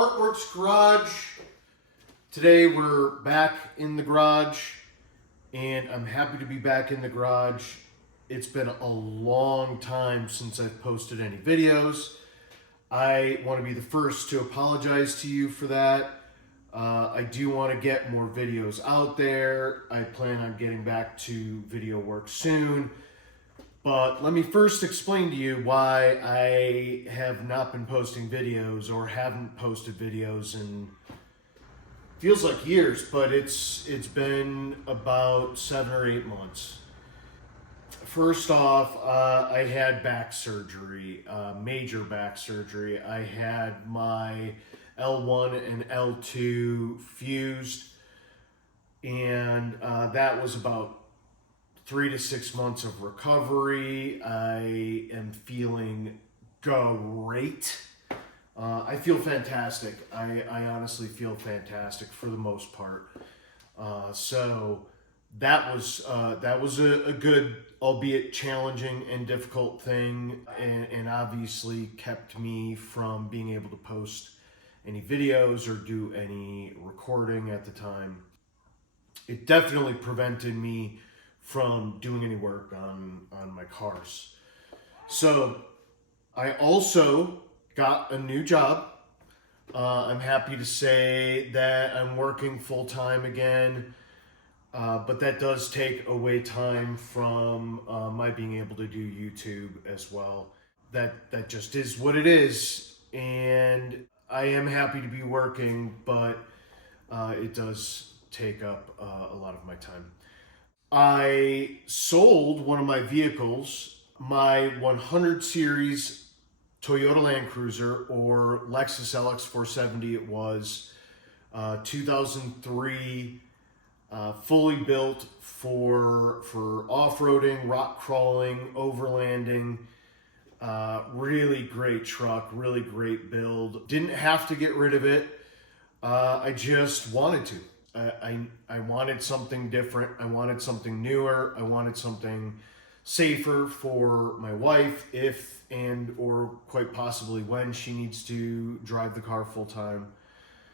Artworks Garage. Today we're back in the garage, and I'm happy to be back in the garage. It's been a long time since I've posted any videos. I want to be the first to apologize to you for that. I do want to get more videos out there. I plan on getting back to video work soon. But let me first explain to you why I have not been posting videos or haven't posted videos in feels like years, but it's been about 7 or 8 months. First off, I had back surgery, major back surgery. I had my L1 and L2 fused, and that was about 3 to 6 months of recovery. I am feeling great. I feel fantastic. I honestly feel fantastic for the most part. So that was a good, albeit challenging and difficult thing, and obviously kept me from being able to post any videos or do any recording at the time. It definitely prevented me from doing any work on my cars. So I also got a new job. I'm happy to say that I'm working full-time again, but that does take away time from my being able to do YouTube as well. That just is what it is, and I am happy to be working, but it does take up a lot of my time. I sold one of my vehicles, my 100 series Toyota Land Cruiser, or Lexus LX470 it was, 2003, fully built for off-roading, rock crawling, overlanding. Really great truck, really great build. Didn't have to get rid of it. I just wanted to. I wanted something different. I wanted something newer. I wanted something safer for my wife if and or quite possibly when she needs to drive the car full time.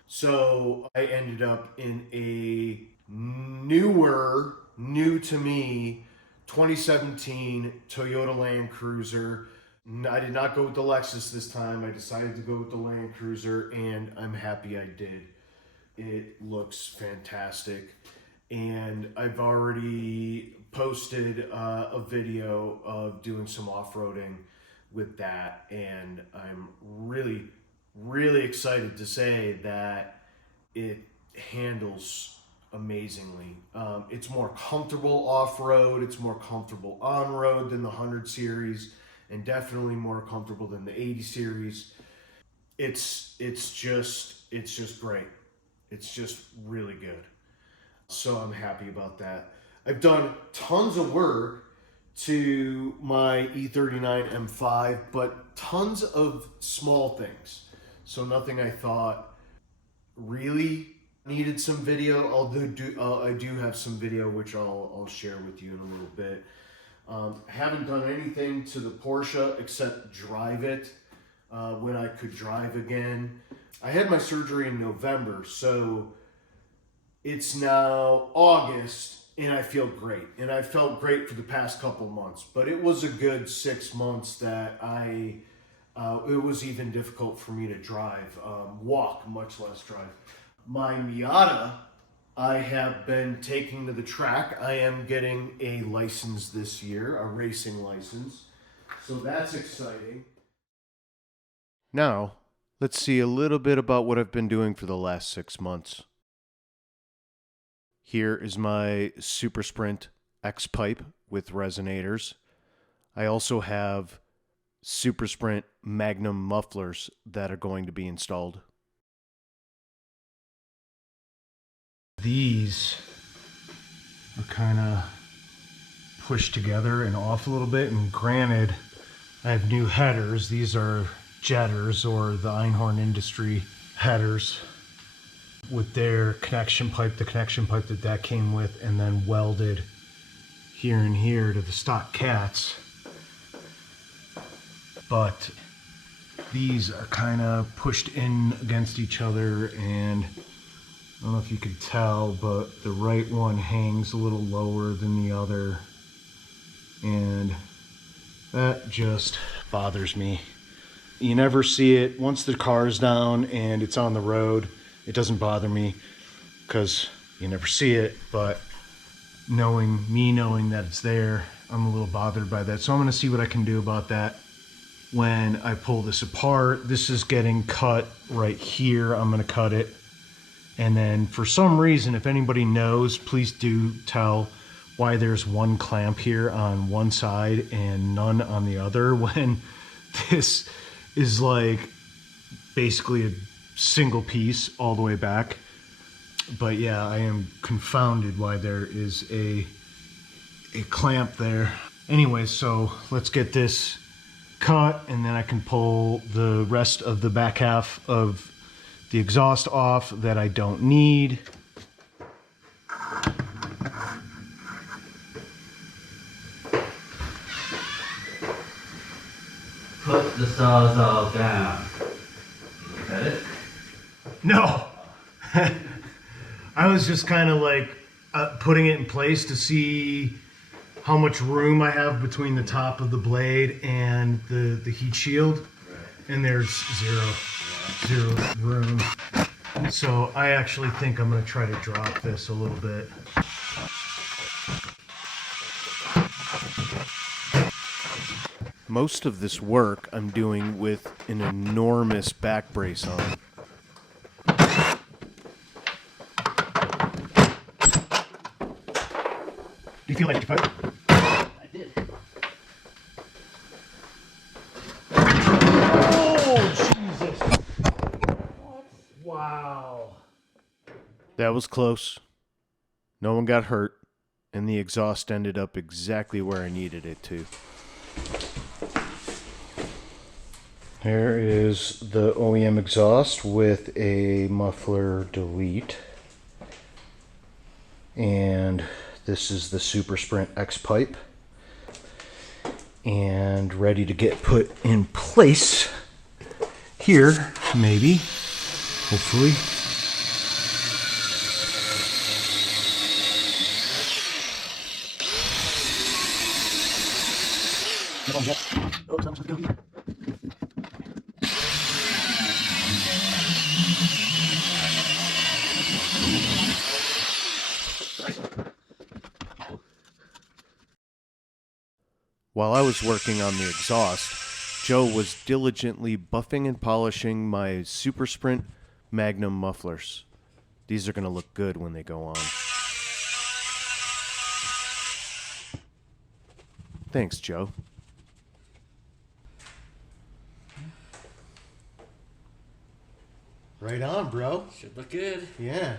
So I ended up in a new to me 2017 Toyota Land Cruiser. I did not go with the Lexus this time. I decided to go with the Land Cruiser, and I'm happy I did. It looks fantastic, and I've already posted a video of doing some off-roading with that, and I'm really excited to say that it handles amazingly. It's more comfortable off-road, it's more comfortable on-road than the 100 series, and definitely more comfortable than the 80 series. It's just great. It's just really good. So I'm happy about that. I've done tons of work to my E39 M5, but tons of small things. So nothing I thought really needed some video. I do have some video which I'll share with you in a little bit. Haven't done anything to the Porsche except drive it when I could drive again. I had my surgery in November, so it's now August, and I feel great. And I felt great for the past couple months, but it was a good 6 months that it was even difficult for me to drive, walk, much less drive. My Miata, I have been taking to the track. I am getting a license this year, a racing license, so that's exciting. Now, let's see a little bit about what I've been doing for the last 6 months. Here is my Super Sprint X-Pipe with resonators. I also have Super Sprint Magnum mufflers that are going to be installed. These are kind of pushed together and off a little bit, and granted, I have new headers. These are Jetters, or the Einhorn Industry headers, with their connection pipe, the connection pipe that came with, and then welded here and here to the stock cats. But these are kind of pushed in against each other, and I don't know if you could tell, but the right one hangs a little lower than the other, and that just bothers me. You never see it. Once the car's down and it's on the road, it doesn't bother me because you never see it, but knowing that it's there, I'm a little bothered by that. So I'm going to see what I can do about that when I pull this apart. This is getting cut right here. I'm going to cut it. And then for some reason, if anybody knows, please do tell why there's one clamp here on one side and none on the other, when this is like basically a single piece all the way back. But yeah, I am confounded why there is a clamp there. Anyway, so let's get this cut, and then I can pull the rest of the back half of the exhaust off that I don't need. Put the sawzall down. Got it? No. I was just kind of like putting it in place to see how much room I have between the top of the blade and the heat shield. Right. And there's zero room. So I actually think I'm going to try to drop this a little bit. Most of this work I'm doing with an enormous back brace on. Do you feel like you put? I did. Oh, Jesus. What? Wow. That was close. No one got hurt, and the exhaust ended up exactly where I needed it to. Here is the OEM exhaust with a muffler delete. And this is the Super Sprint X pipe. And ready to get put in place here, maybe, hopefully. While I was working on the exhaust, Joe was diligently buffing and polishing my Super Sprint Magnum mufflers. These are going to look good when they go on. Thanks, Joe. Right on, bro. Should look good. Yeah.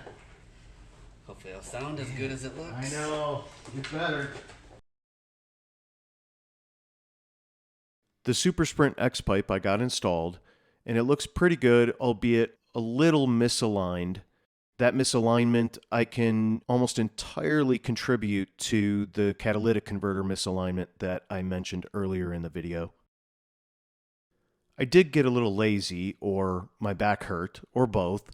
Hopefully it'll sound as good as it looks. I know. It's better. The Super Sprint X pipe I got installed, and it looks pretty good, albeit a little misaligned. That misalignment I can almost entirely contribute to the catalytic converter misalignment that I mentioned earlier in the video. I did get a little lazy, or my back hurt, or both,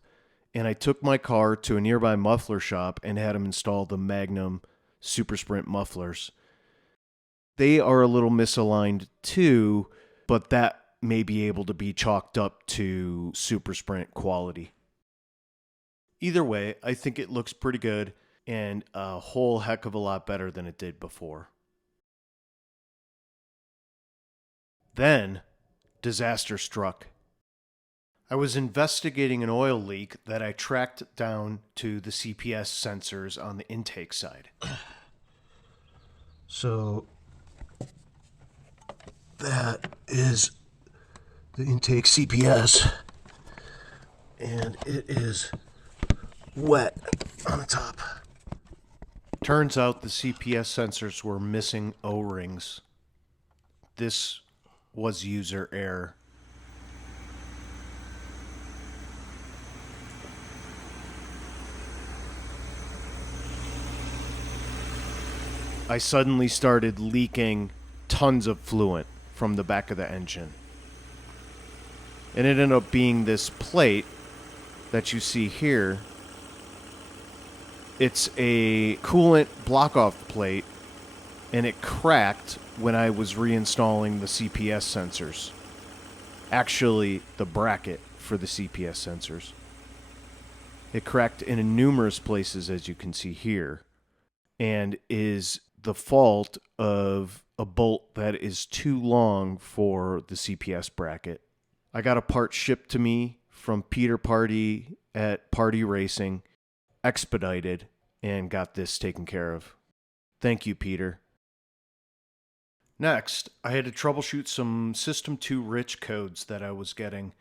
and I took my car to a nearby muffler shop and had them install the Magnum Super Sprint mufflers. They are a little misaligned too, but that may be able to be chalked up to Super Sprint quality. Either way, I think it looks pretty good and a whole heck of a lot better than it did before. Then, disaster struck. I was investigating an oil leak that I tracked down to the CPS sensors on the intake side. So that is the intake CPS, and it is wet on the top. Turns out the CPS sensors were missing O-rings. This was user error. I suddenly started leaking tons of fluid from the back of the engine. And it ended up being this plate that you see here. It's a coolant block-off plate, and it cracked when I was reinstalling the CPS sensors. Actually, the bracket for the CPS sensors. It cracked in numerous places, as you can see here, and is the fault of a bolt that is too long for the CPS bracket. I got a part shipped to me from Peter Party at Party Racing, expedited, and got this taken care of. Thank you, Peter. Next, I had to troubleshoot some System 2 rich codes that I was getting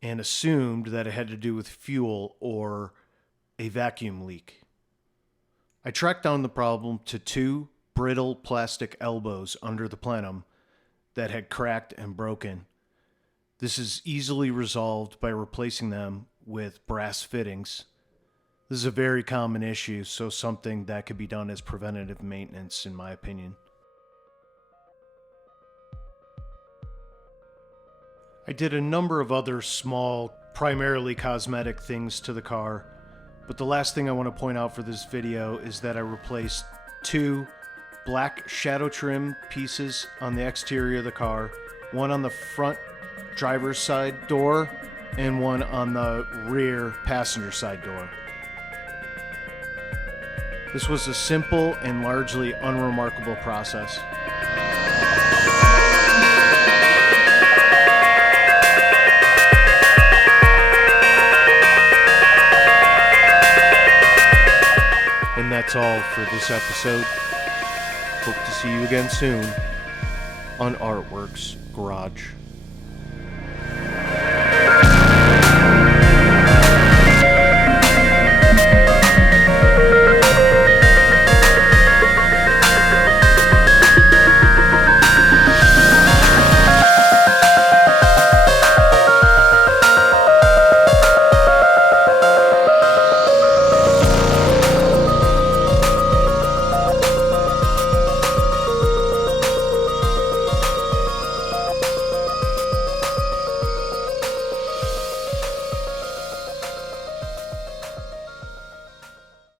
and assumed that it had to do with fuel or a vacuum leak. I tracked down the problem to 2 brittle plastic elbows under the plenum that had cracked and broken. This is easily resolved by replacing them with brass fittings. This is a very common issue, so something that could be done as preventative maintenance, in my opinion. I did a number of other small, primarily cosmetic things to the car, but the last thing I want to point out for this video is that I replaced 2 black shadow trim pieces on the exterior of the car, one on the front driver's side door and one on the rear passenger side door. This was a simple and largely unremarkable process. And that's all for this episode. Hope to see you again soon on Artworks Garage.